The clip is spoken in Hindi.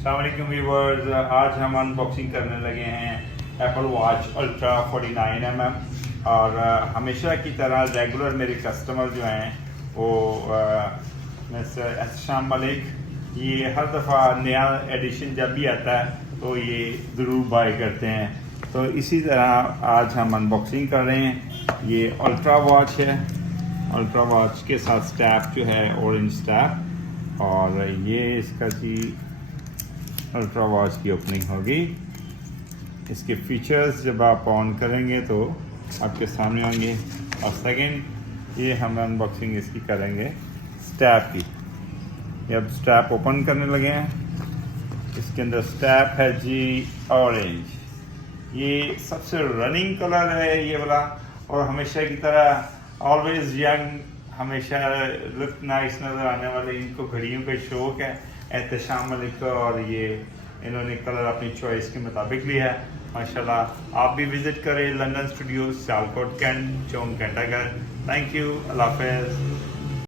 अस्सलाम वालेकुम व्यूअर्स, आज हम अनबॉक्सिंग करने लगे हैं एप्पल वॉच अल्ट्रा 49mm और हमेशा की तरह रेगुलर मेरे कस्टमर जो हैं वो मिस्टर एहसान मलिक, ये हर दफ़ा नया एडिशन जब भी आता है तो ये ज़रूर बाय करते हैं। तो इसी तरह आज हम अनबॉक्सिंग कर रहे हैं। ये अल्ट्रा वॉच है, अल्ट्रा वॉच के साथ स्टैप जो है ऑरेंज स्टैप, और ये इसका जी अल्ट्रा वॉच की ओपनिंग होगी। इसके फीचर्स जब आप ऑन करेंगे तो आपके सामने होंगे। और सेकंड, ये हम अनबॉक्सिंग इसकी करेंगे स्टैप की। ये अब स्टैप ओपन करने लगे हैं। इसके अंदर स्टैप है जी ऑरेंज। ये सबसे रनिंग कलर है ये वाला, और हमेशा की तरह ऑलवेज यंग, हमेशा लुक नाइस नज़र आने वाले इनको घड़ियों का शौक है एहतशाम मलिक को, और ये इन्होंने कलर अपनी चॉइस के मुताबिक लिया है माशाल्लाह। आप भी विज़िट करें London studio, Sialkot cantt chowk Ghantaghar. Thank you, अल्लाह हाफ़िज़।